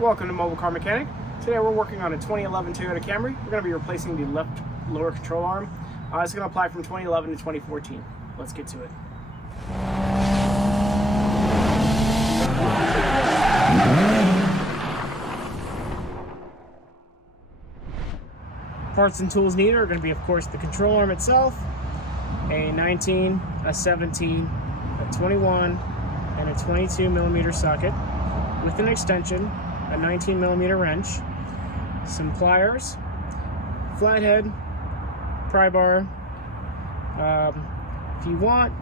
Welcome to Mobile Car Mechanic. Today we're working on a 2011 Toyota Camry. We're going to be replacing the left lower control arm. It's going to apply from 2011 to 2014. Let's get to it. Parts and tools needed are going to be, of course, the control arm itself, a 19, a 17, a 21, and a 22 millimeter socket with an extension, a 19 millimeter wrench, some pliers, flathead, pry bar, if you want,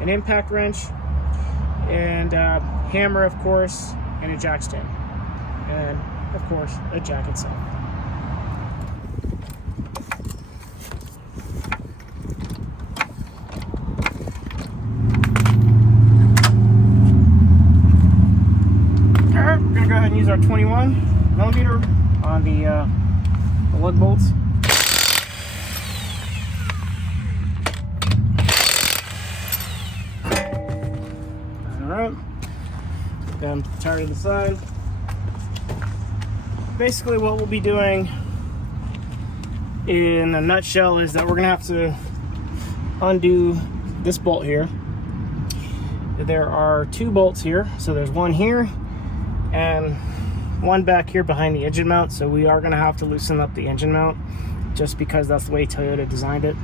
an impact wrench, and hammer, of course, and a jack stand, and of course a jack itself. Alright, we're gonna go ahead and use our 21 millimeter on the lug bolts. Alright, then turn to the side. Basically what we'll be doing in a nutshell is that we're gonna have to undo this bolt here. There are two bolts here, so there's one here and one back here behind the engine mount, so we are going to have to loosen up the engine mount just because that's the way Toyota designed it.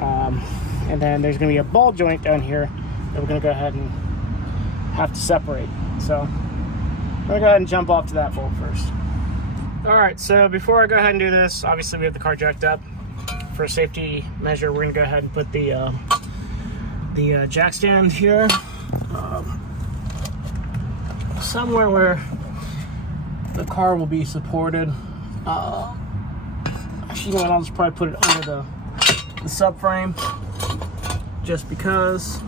And then there's going to be a ball joint down here that we're going to go ahead and have to separate. So I'm going to go ahead and jump off to that bolt first. Alright, so before I go ahead and do this, obviously we have the car jacked up. For a safety measure, we're going to go ahead and put the jack stand here. Somewhere where the car will be supported. Actually, you know what, I'll just probably put it under the subframe, just because.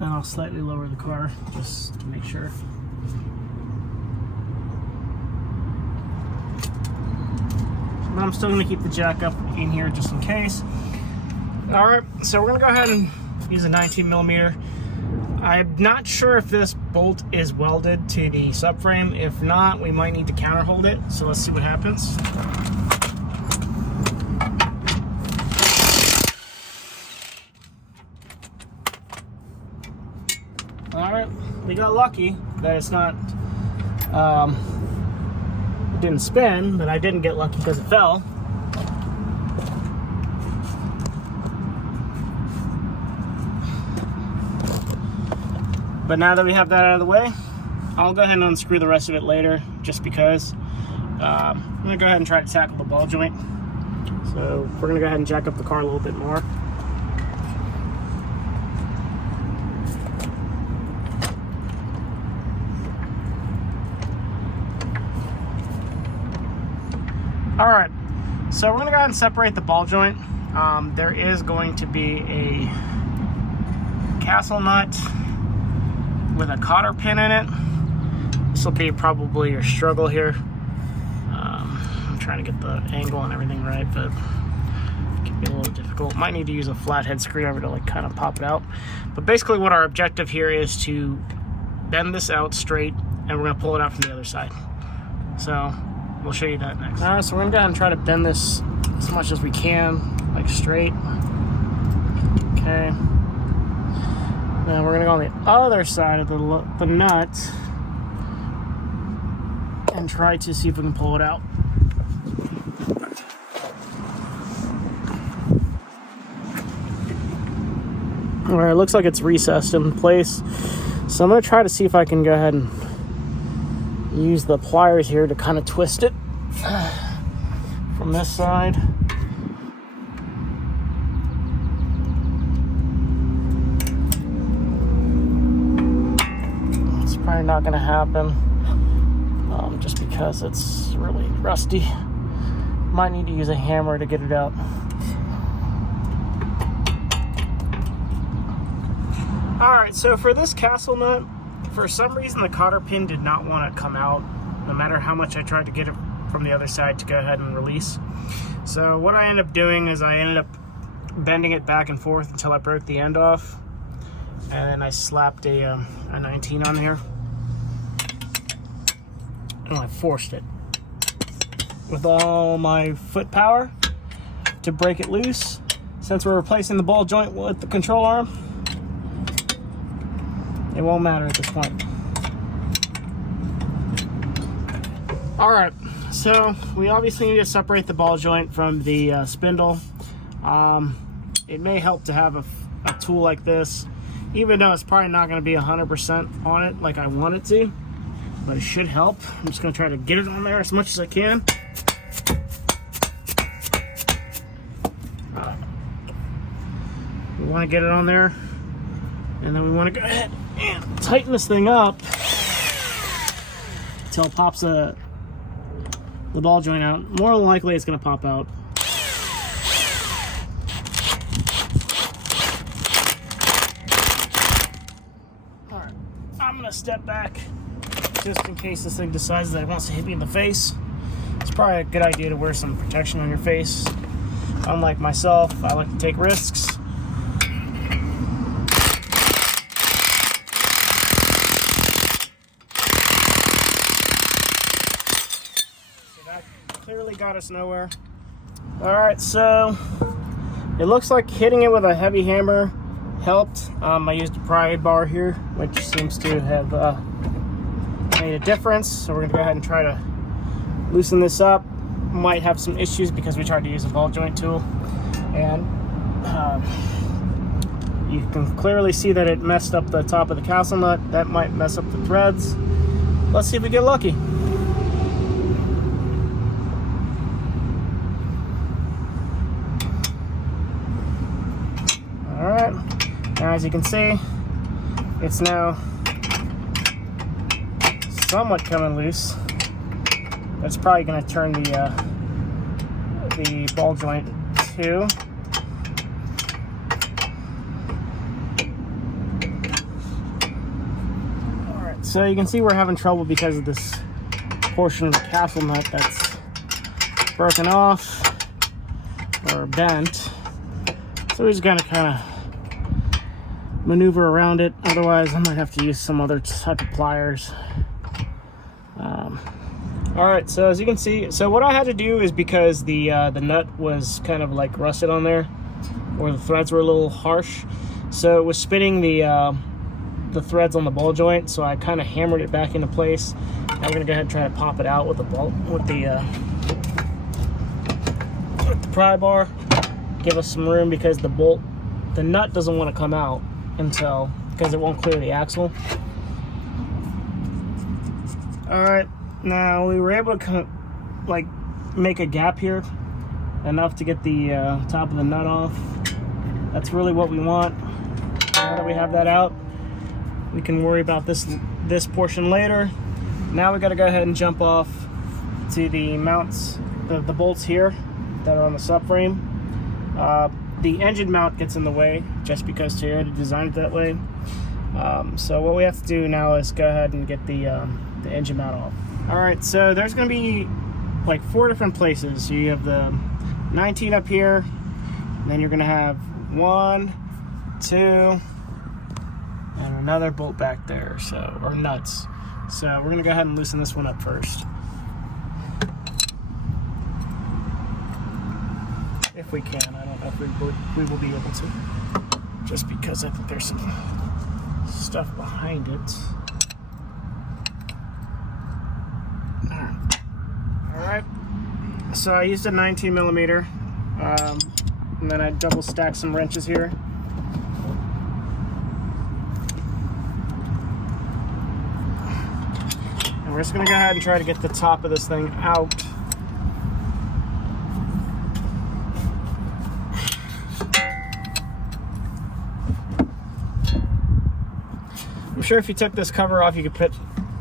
And I'll slightly lower the car just to make sure. But I'm still going to keep the jack up in here just in case. Alright, so we're going to go ahead and use a 19 millimeter. I'm not sure if this bolt is welded to the subframe. If not, we might need to counter hold it. So let's see what happens. Alright, we got lucky that it's not, it didn't spin, but I didn't get lucky because it fell. But now that we have that out of the way, I'll go ahead and unscrew the rest of it later, just because I'm going to go ahead and try to tackle the ball joint. So we're going to go ahead and jack up the car a little bit more. Alright, so we're going to go ahead and separate the ball joint. There is going to be a castle nut with a cotter pin in it. This will be probably your struggle here. I'm trying to get the angle and everything right, but it can be a little difficult. Might need to use a flathead screwdriver to like kind of pop it out. But basically what our objective here is to bend this out straight, and we're going to pull it out from the other side. So we'll show you that next. Alright, so we're going to go ahead and try to bend this as much as we can, like straight. Okay. Now we're going to go on the other side of the nut and try to see if we can pull it out. Alright, it looks like it's recessed in place. So I'm going to try to see if I can go ahead and use the pliers here to kind of twist it from this side. Probably not going to happen, just because it's really rusty. Might need to use a hammer to get it out. Alright, so for this castle nut, for some reason the cotter pin did not want to come out, no matter how much I tried to get it from the other side to go ahead and release. So what I ended up doing is I ended up bending it back and forth until I broke the end off. And then I slapped a 19 on here. And I forced it with all my foot power to break it loose. Since we're replacing the ball joint with the control arm, it won't matter at this point. All right, so we obviously need to separate the ball joint from the spindle. It may help to have a tool like this, even though it's probably not going to be 100% on it like I want it to, but it should help. I'm just going to try to get it on there as much as I can. We want to get it on there, and then we want to go ahead and tighten this thing up until it pops the ball joint out. More than likely it's going to pop out. Alright, I'm going to step back just in case this thing decides that it wants to hit me in the face. It's probably a good idea to wear some protection on your face. Unlike myself, I like to take risks. Clearly got us nowhere. Alright, so it looks like hitting it with a heavy hammer helped. I used a pry bar here, which seems to have made a difference. So we're going to go ahead and try to loosen this up. Might have some issues because we tried to use a ball joint tool. And you can clearly see that it messed up the top of the castle nut. That might mess up the threads. Let's see if we get lucky. Alright, now as you can see, it's now somewhat coming loose. That's probably going to turn the ball joint too. Alright, so you can see we're having trouble because of this portion of the castle nut that's broken off or bent. So we're just gonna kind of maneuver around it. Otherwise, I might have to use some other type of pliers. All right, so as you can see, so what I had to do is because the nut was kind of like rusted on there, or the threads were a little harsh, so it was spinning the threads on the ball joint. So I kind of hammered it back into place. Now we're gonna go ahead and try to pop it out with the pry bar. Give us some room because the nut doesn't want to come out because it won't clear the axle. All right, now we were able to make a gap here enough to get the top of the nut off. That's really what we want. Now that we have that out, we can worry about this portion later. Now we got to go ahead and jump off to the mounts, the bolts here that are on the subframe. The engine mount gets in the way just because Toyota designed it that way. So what we have to do now is go ahead and get the engine mount off. All right, so there's going to be like 4 different places. So you have the 19 up here, and then you're going to have 1, 2, and another bolt back there, or nuts. So we're going to go ahead and loosen this one up first. If we can. I don't know if we will be able to, just because I think there's some stuff behind it. Alright, so I used a 19 millimeter, and then I double stacked some wrenches here. And we're just going to go ahead and try to get the top of this thing out. I'm sure if you took this cover off, you could put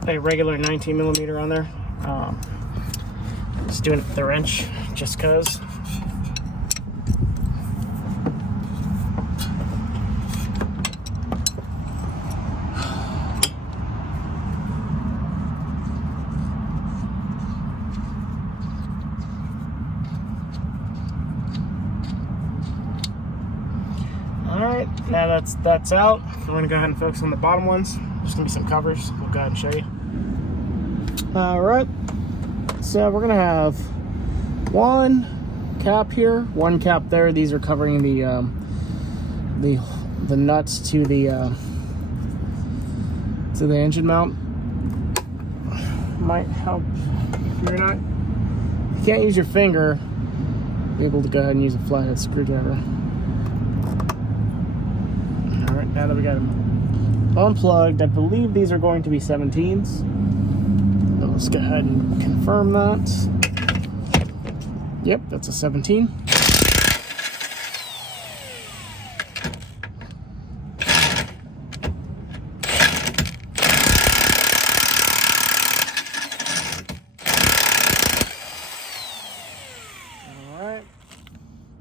a regular 19 millimeter on there. Just doing it with the wrench, just cause. that's out. We're gonna go ahead and focus on the bottom ones. There's gonna be some covers. We'll go ahead and show you. All right, so we're gonna have one cap here, one cap there. These are covering the nuts to the engine mount. Might help if you're not, you can't use your finger, be able to go ahead and use a flathead screwdriver. All right, now that we got them unplugged, I believe these are going to be 17s. So let's go ahead and confirm that. Yep, that's a 17.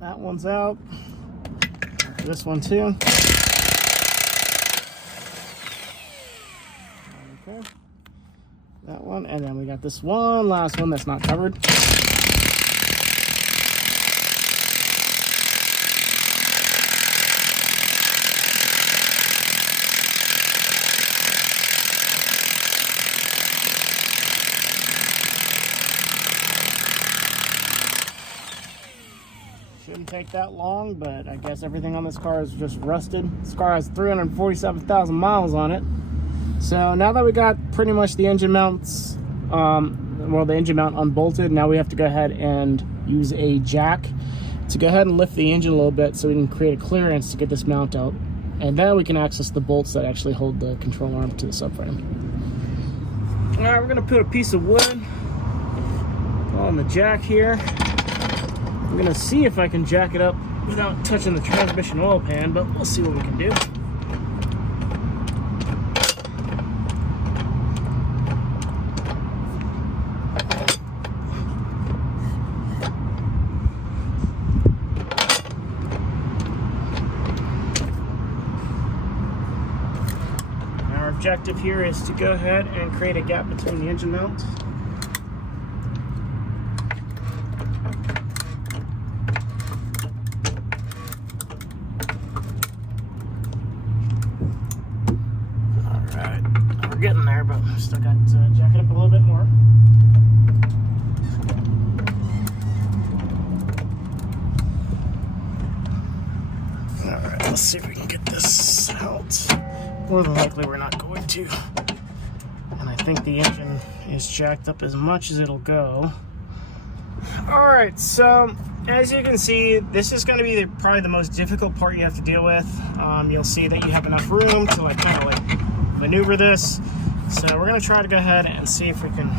That one's out. This one too. Okay. That one, and then we got this one last one that's not covered. Shouldn't take that long, but I guess everything on this car is just rusted. This car has 347,000 miles on it. So now that we got pretty much the engine mounts, well, the engine mount unbolted, now we have to go ahead and use a jack to go ahead and lift the engine a little bit so we can create a clearance to get this mount out. And then we can access the bolts that actually hold the control arm to the subframe. All right, we're gonna put a piece of wood on the jack here. I'm gonna see if I can jack it up without touching the transmission oil pan, but we'll see what we can do. Our objective here is to go ahead and create a gap between the engine mounts. Getting there, but still got to jack it up a little bit more. Alright, let's see if we can get this out. More than likely we're not going to. And I think the engine is jacked up as much as it'll go. Alright, so as you can see, this is going to be probably the most difficult part you have to deal with. You'll see that you have enough room to kind of maneuver this. So we're going to try to go ahead and see if we can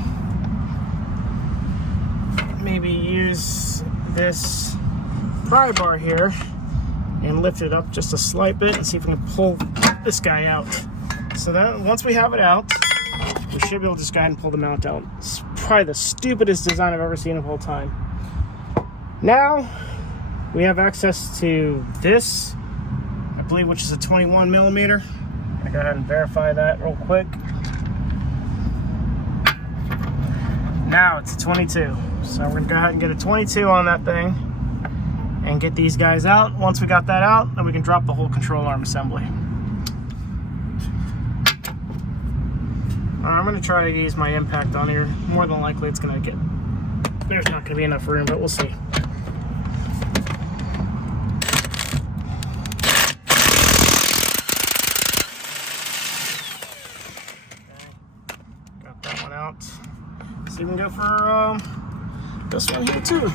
maybe use this pry bar here and lift it up just a slight bit and see if we can pull this guy out. So that once we have it out, we should be able to just go ahead and pull the mount out. It's probably the stupidest design I've ever seen in the whole time. Now we have access to this, I believe, which is a 21 millimeter. I'm going to go ahead and verify that real quick. Now it's a 22. So we're gonna go ahead and get a 22 on that thing and get these guys out. Once we got that out, then we can drop the whole control arm assembly. I'm gonna try to use my impact on here. More than likely there's not gonna be enough room, but we'll see. Okay. Got that one out. So you can go for this one here too.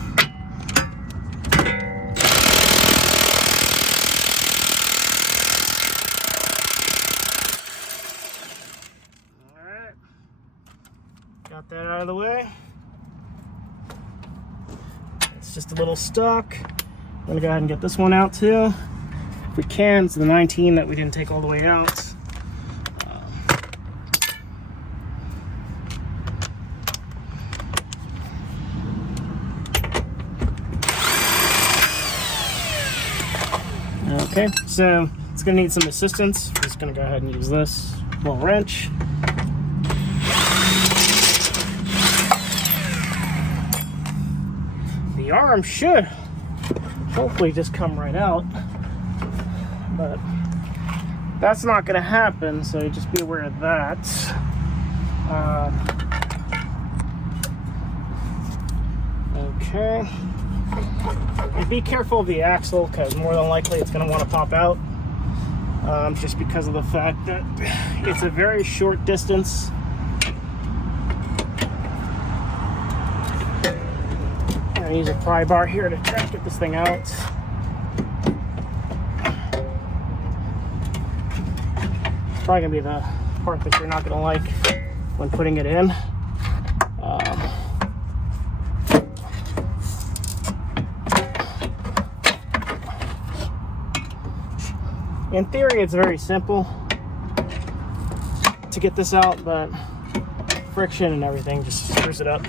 Alright. Got that out of the way. It's just a little stuck. I'm gonna go ahead and get this one out too. If we can, it's the 19 that we didn't take all the way out. Okay, so it's gonna need some assistance. We're just gonna go ahead and use this little wrench. The arm should hopefully just come right out, but that's not going to happen, so just be aware of that. Okay. And be careful of the axle, because more than likely it's going to want to pop out. Just because of the fact that it's a very short distance. I'm going to use a pry bar here to try to get this thing out. It's probably going to be the part that you're not going to like when putting it in. In theory, it's very simple to get this out, but friction and everything just screws it up.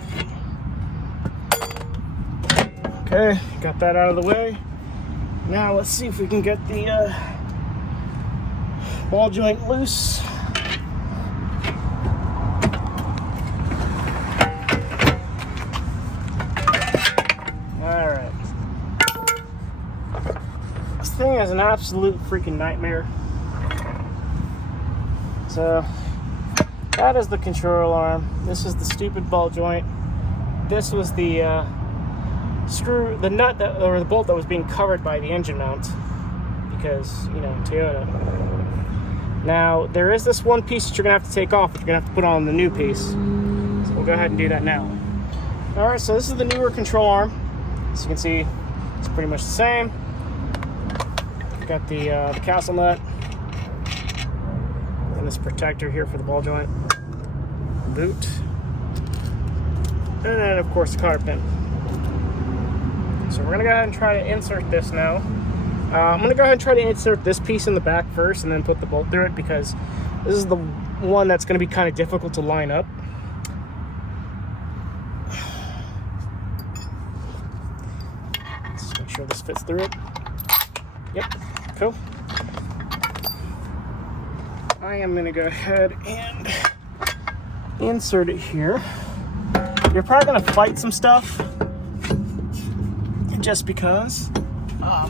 Okay, got that out of the way. Now let's see if we can get the ball joint loose. Alright. This thing is an absolute freaking nightmare. So that is the control arm. This is the stupid ball joint. This was the screw, the nut that, or the bolt that was being covered by the engine mount, because, you know, Toyota. Now there is this one piece that you're gonna have to take off, but you're gonna have to put on the new piece. So we'll go ahead and do that now. All right, so this is the newer control arm. As you can see, it's pretty much the same. Got the castle nut and this protector here for the ball joint, boot, and then of course the cotter pin. So we're gonna go ahead and try to insert this now. I'm gonna go ahead and try to insert this piece in the back first and then put the bolt through it, because this is the one that's gonna be kind of difficult to line up. Let's make sure this fits through it. Yep, cool. I am gonna go ahead and insert it here. You're probably gonna fight some stuff, just because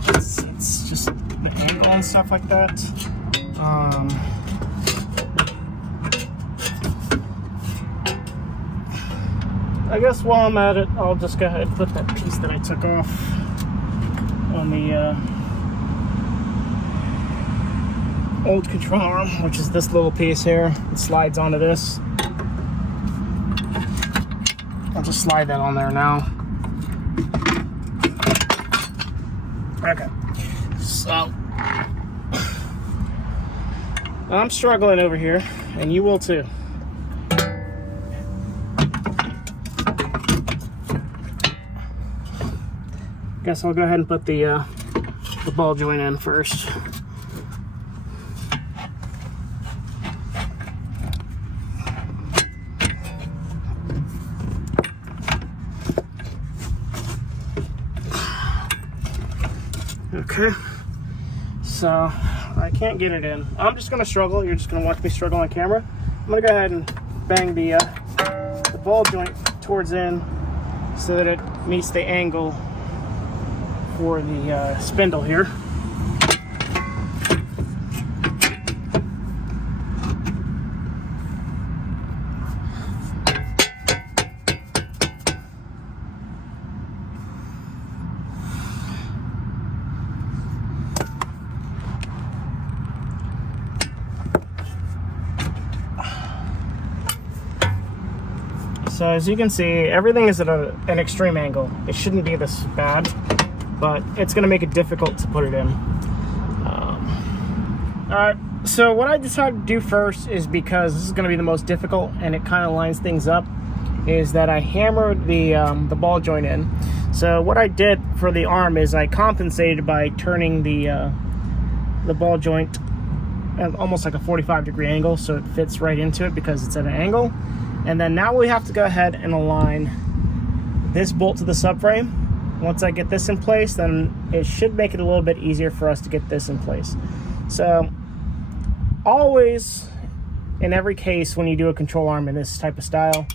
it's just the angle and stuff like that. I guess while I'm at it, I'll just go ahead and put that piece that I took off on the old control arm, which is this little piece here. It slides onto this. I'll just slide that on there now. Okay, so I'm struggling over here, and you will too. Guess I'll go ahead and put the ball joint in first. Okay, so I can't get it in. I'm just gonna struggle. You're just gonna watch me struggle on camera. I'm gonna go ahead and bang the ball joint towards in so that it meets the angle for the spindle here. So as you can see, everything is at an extreme angle. It shouldn't be this bad, but it's going to make it difficult to put it in. Alright, so what I decided to do first is, because this is going to be the most difficult and it kind of lines things up, is that I hammered the ball joint in. So what I did for the arm is I compensated by turning the ball joint at almost like a 45-degree angle, so it fits right into it because it's at an angle. And then now we have to go ahead and align this bolt to the subframe. Once I get this in place, then it should make it a little bit easier for us to get this in place. So always, in every case when you do a control arm in this type of style,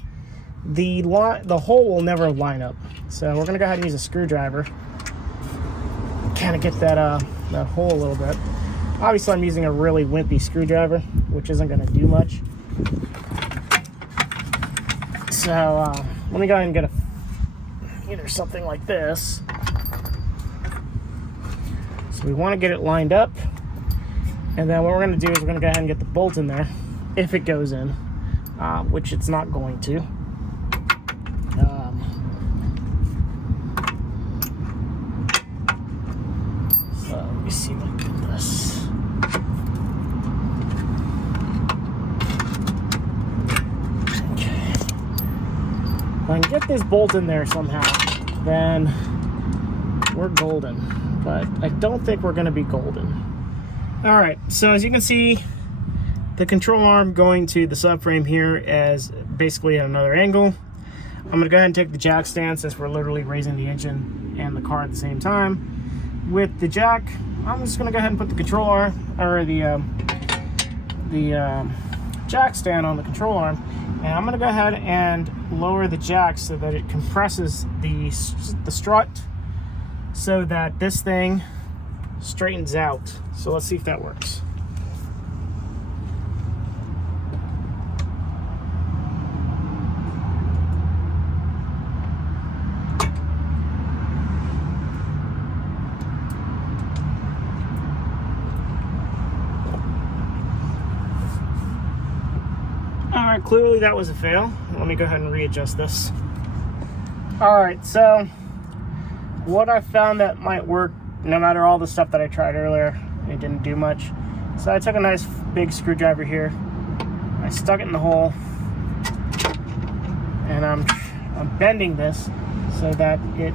the hole will never line up. So we're gonna go ahead and use a screwdriver, kind of get that hole a little bit. Obviously, I'm using a really wimpy screwdriver, which isn't going to do much. So let me go ahead and get either something like this. So we want to get it lined up, and then what we're going to do is we're going to go ahead and get the bolt in there, if it goes in, which it's not going to. So let me see if I can get this. Okay. If I can get this bolt in there somehow, then we're golden. But I don't think we're going to be golden. All right, so as you can see, the control arm going to the subframe here as basically at another angle. I'm going to go ahead and take the jack stand since we're literally raising the engine and the car at the same time. With the jack, I'm just going to go ahead and put the control arm, or the jack stand on the control arm, and I'm going to go ahead and lower the jack so that it compresses the strut, so that this thing straightens out. So let's see if that works. All right, clearly that was a fail. Let me go ahead and readjust this. All right, so what I found that might work, no matter all the stuff that I tried earlier, it didn't do much. So I took a nice big screwdriver here, I stuck it in the hole, and I'm bending this so that it,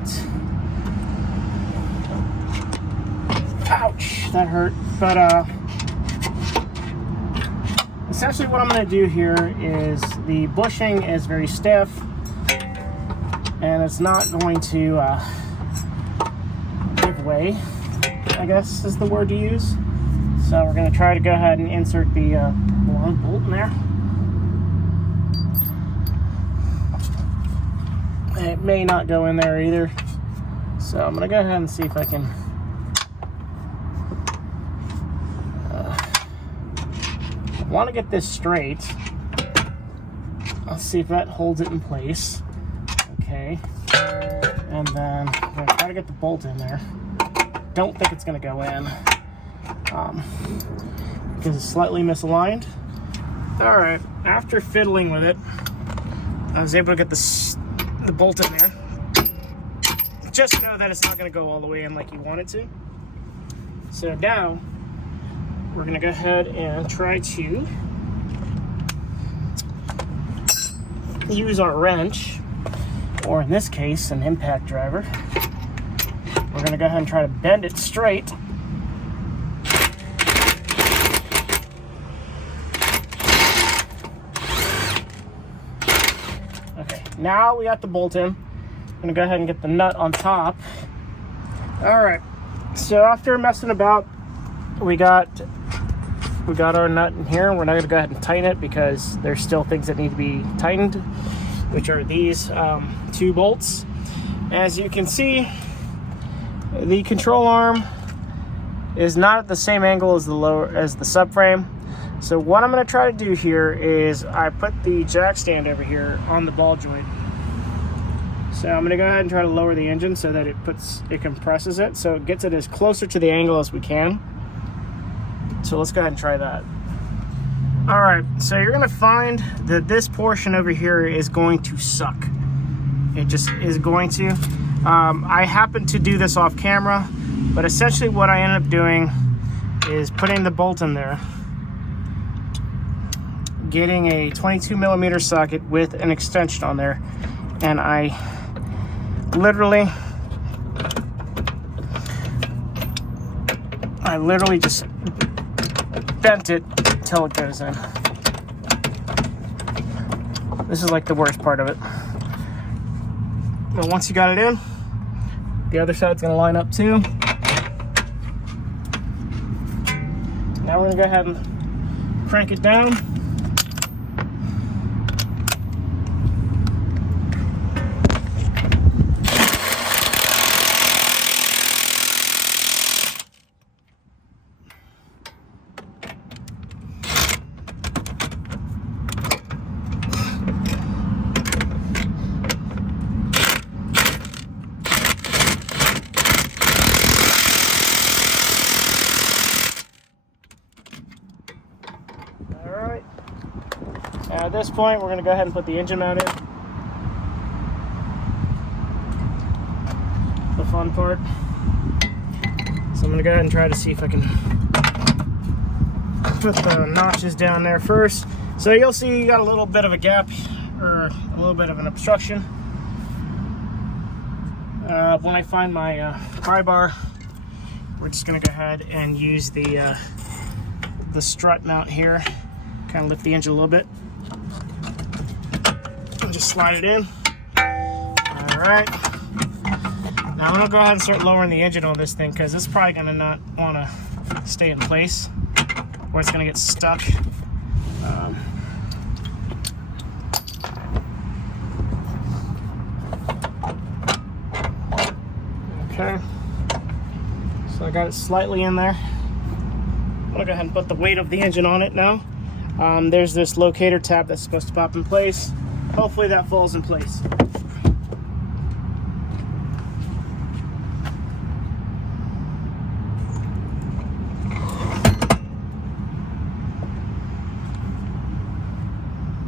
ouch, that hurt. But essentially what I'm going to do here is the bushing is very stiff, and it's not going to give way, I guess is the word to use. So we're going to try to go ahead and insert the long bolt in there. It may not go in there either, so I'm going to go ahead and see if I can I want to get this straight. Let's see if that holds it in place. Okay, and then I'm going to try to get the bolt in there. Don't think it's going to go in because it's slightly misaligned. All right, after fiddling with it, I was able to get the bolt in there. Just know that it's not going to go all the way in like you want it to. So now we're going to go ahead and try to use our wrench, or in this case, an impact driver. We're going to go ahead and try to bend it straight. Okay, now we got the bolt in. I'm going to go ahead and get the nut on top. All right, so after messing about, we got our nut in here. We're not going to go ahead and tighten it because there's still things that need to be tightened, which are these two bolts. As you can see, the control arm is not at the same angle as the subframe. So what I'm going to try to do here is I put the jack stand over here on the ball joint. So I'm going to go ahead and try to lower the engine so that it compresses it, so it gets it as closer to the angle as we can. So let's go ahead and try that. All right, so you're going to find that this portion over here is going to suck. It just is going to. I happened to do this off camera, but essentially what I ended up doing is putting the bolt in there, getting a 22mm socket with an extension on there, and I literally just bent it till it goes in. This is like the worst part of it. But once you got it in, the other side's gonna line up too. Now we're gonna go ahead and crank it down. Alright. At this point, we're going to go ahead and put the engine mount in. The fun part. So I'm going to go ahead and try to see if I can put the notches down there first. So you'll see you got a little bit of a gap, or a little bit of an obstruction. When I find my pry bar, we're just going to go ahead and use the strut mount here. Kind of lift the engine a little bit. And just slide it in. Alright. Now I'm going to go ahead and start lowering the engine on this thing, because it's probably going to not want to stay in place, or it's going to get stuck. Okay. So I got it slightly in there. I'm going to go ahead and put the weight of the engine on it now. There's this locator tab that's supposed to pop in place. Hopefully that falls in place.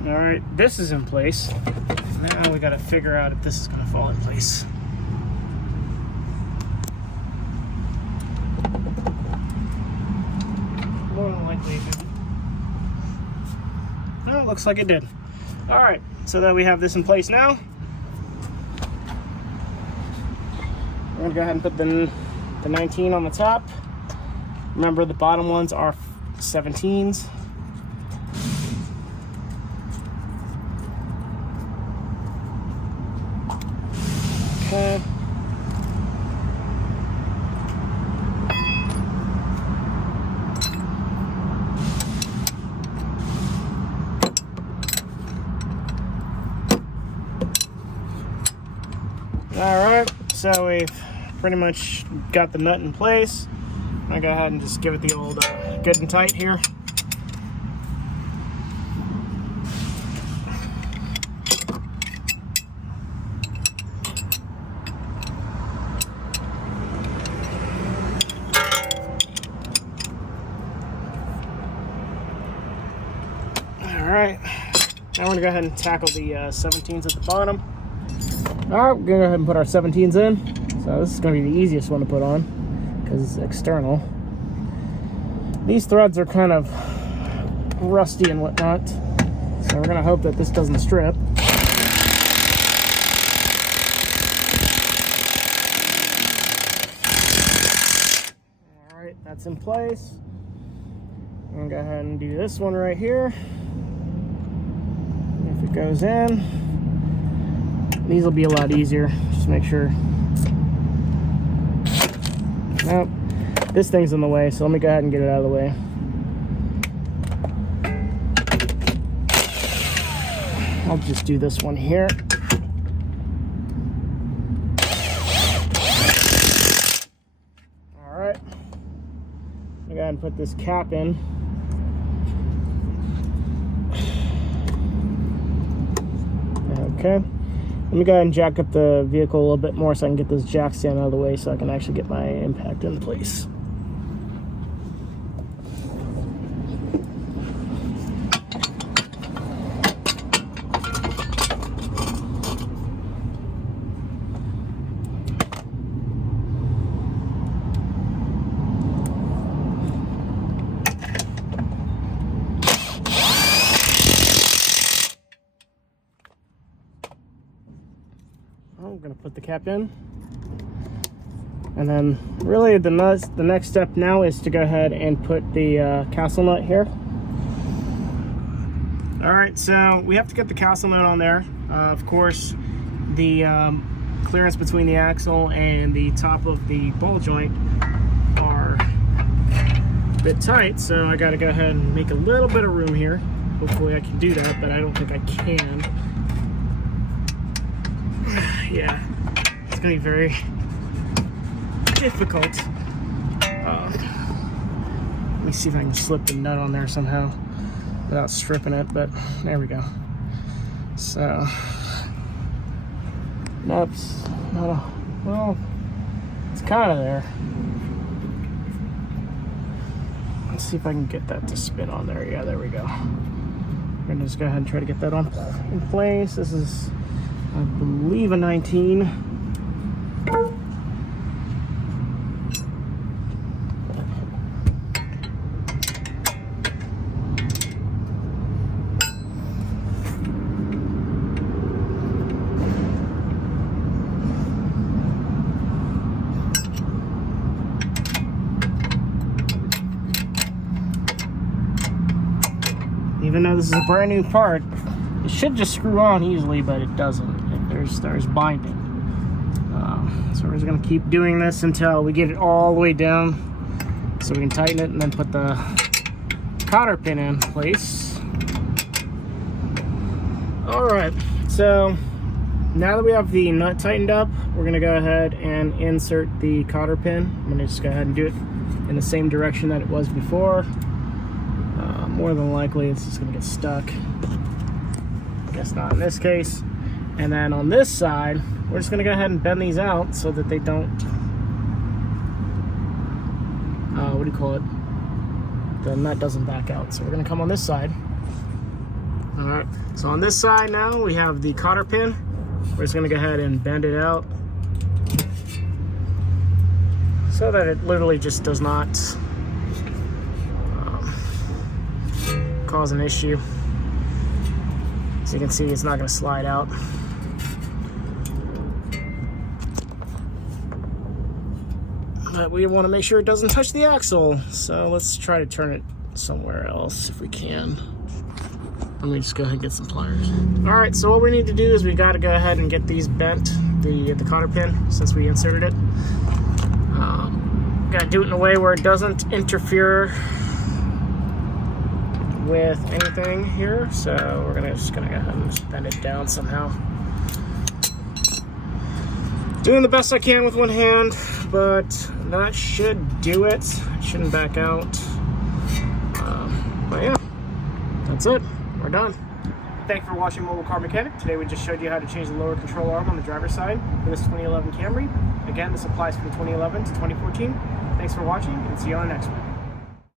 Alright, this is in place. Now we got to figure out if this is going to fall in place. More than likely it did. No, it looks like it did. Alright, so that we have this in place now. We're going to go ahead and put the 19 on the top. Remember, the bottom ones are 17s. Okay. Alright, so we've pretty much got the nut in place. I'm going to go ahead and just give it the old good and tight here. Alright, now we're going to go ahead and tackle the 17s at the bottom. Alright, we're going to go ahead and put our 17s in. So this is going to be the easiest one to put on, because it's external. These threads are kind of rusty and whatnot, so we're going to hope that this doesn't strip. Alright, that's in place. I'm going to go ahead and do this one right here. If it goes in, these will be a lot easier. Just make sure. Nope, this thing's in the way, so let me go ahead and get it out of the way. I'll just do this one here. Alright. I'm gonna go ahead and put this cap in. Okay. Let me go ahead and jack up the vehicle a little bit more so I can get this jack stand out of the way so I can actually get my impact in place. I'm going to put the cap in, and then really the next step now is to go ahead and put the castle nut here. Alright, so we have to get the castle nut on there. Of course, the clearance between the axle and the top of the ball joint are a bit tight, so I got to go ahead and make a little bit of room here. Hopefully I can do that, but I don't think I can. Yeah, it's gonna be very difficult. Let me see if I can slip the nut on there somehow without stripping it, but there we go. So, nuts, well, it's kind of there. Let's see if I can get that to spin on there. Yeah, there we go. We're gonna just go ahead and try to get that on in place. This is, I believe, a 19. Even though this is a brand new part, it should just screw on easily, but it doesn't. There's binding. So we're just gonna keep doing this until we get it all the way down, so we can tighten it and then put the cotter pin in place. All right, so now that we have the nut tightened up, we're gonna go ahead and insert the cotter pin. I'm gonna just go ahead and do it in the same direction that it was before. More than likely it's just gonna get stuck. Guess not in this case. And then on this side, we're just gonna go ahead and bend these out so that they don't, what do you call it? The nut doesn't back out. So we're gonna come on this side. All right, so on this side now, we have the cotter pin. We're just gonna go ahead and bend it out so that it literally just does not cause an issue. So you can see it's not going to slide out. But we want to make sure it doesn't touch the axle. So let's try to turn it somewhere else if we can. Let me just go ahead and get some pliers. All right, so what we need to do is we got to go ahead and get these bent, the cotter pin, since we inserted it. Got to do it in a way where it doesn't interfere with anything here, so we're just gonna go ahead and just bend it down somehow. Doing the best I can with one hand, but that should do it. It shouldn't back out. But yeah, that's it. We're done. Thanks for watching Mobile Car Mechanic. Today we just showed you how to change the lower control arm on the driver's side for this 2011 Camry. Again, this applies from 2011 to 2014. Thanks for watching, and see you on the next one.